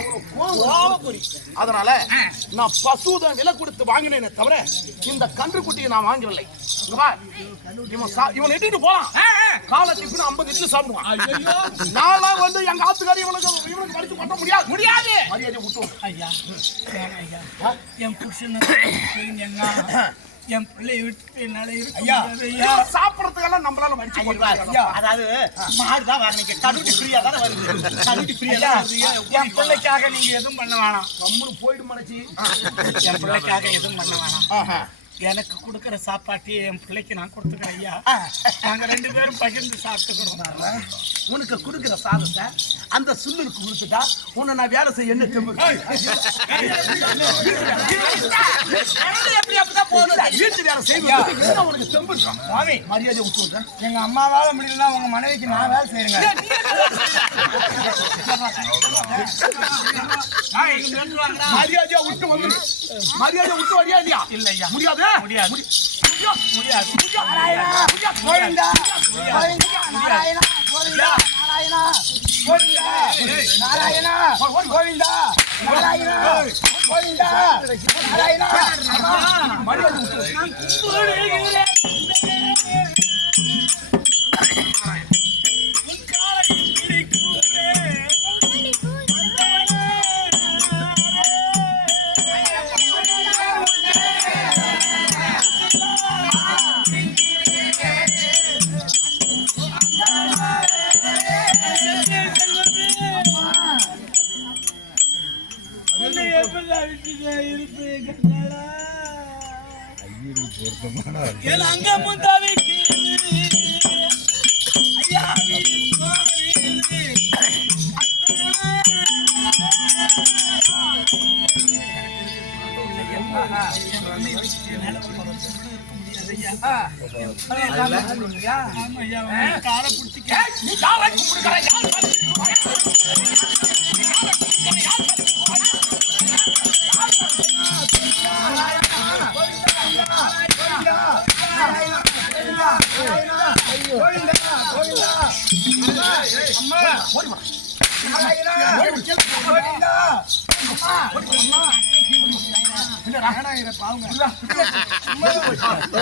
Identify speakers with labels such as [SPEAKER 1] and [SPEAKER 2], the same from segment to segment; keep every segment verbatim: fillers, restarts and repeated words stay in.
[SPEAKER 1] அதனால நான் பசுதான் விலை கொடுத்து வாங்கினேனே தவிர இந்த கன்றுக்குட்டியை நான் வாங்கவில்லை. இவன் எட்டிட்டு போலாம் காலை டிஃபன் ஐம்பது இட்லி சாப்பிடுவான். நான் வந்து எங்க ஆத்துக்காரி இவனுக்கு இவனுக்கு படிச்சு பண்ண முடியாது முடியாது மரியாதை விட்டுவோம். ஐயா என் புருஷன் என் பிள்ளை விட்டு என்னால சாப்பிடறதுக்கெல்லாம் நம்மளால மடிச்சு போடுவாங்க. அதாவது மாடுதான் வாங்கினீங்க கடுட்டி ஃப்ரீயா தானே வருது. கடுட்டி ஃப்ரீயா என் பிள்ளைக்காக நீங்க எதுவும் பண்ண வேணாம். கம்முன்னு போயிட்டு மறைச்சி என் பிள்ளைக்காக எதுவும் பண்ண வேணாம். எனக்கு கொடுக்குற சாப்பாட்டி என் பிள்ளைக்கு நான் கொடுத்துக்கிறேன். ஐயா நாங்க ரெண்டு பேரும் பகிர்ந்து சாப்பிட்டுக்கிறோம். உனக்கு கொடுக்குற சாதத்தை அந்த சுல்லுக்கு கொடுத்துட்டா உன்னை நான் வேலை செய்ய என்ன தெம்பு வீட்டு வேலை செய்வது உனக்கு தெம்பு சுவாமி மரியாதை விட்டு எங்க அம்மாவால முடியலன்னா உங்க மனைவிக்கு நான் வேலை செய்யறேங்க. மரியாதையா விட்டு வந்து மரியாதை விட்டு வரியா இல்லையா? இல்லையா முடியாது முடியாது முடியாது கோவிந்தா நாராயணா கோவிந்தா நாராயணா கோவிந்தா நாராயணா கோவிந்தா நாராயணா கோவிந்தா நாராயணா மரியாதை காலை பிடிச்சிக்க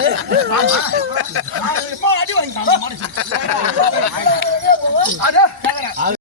[SPEAKER 1] அடி வாங்கி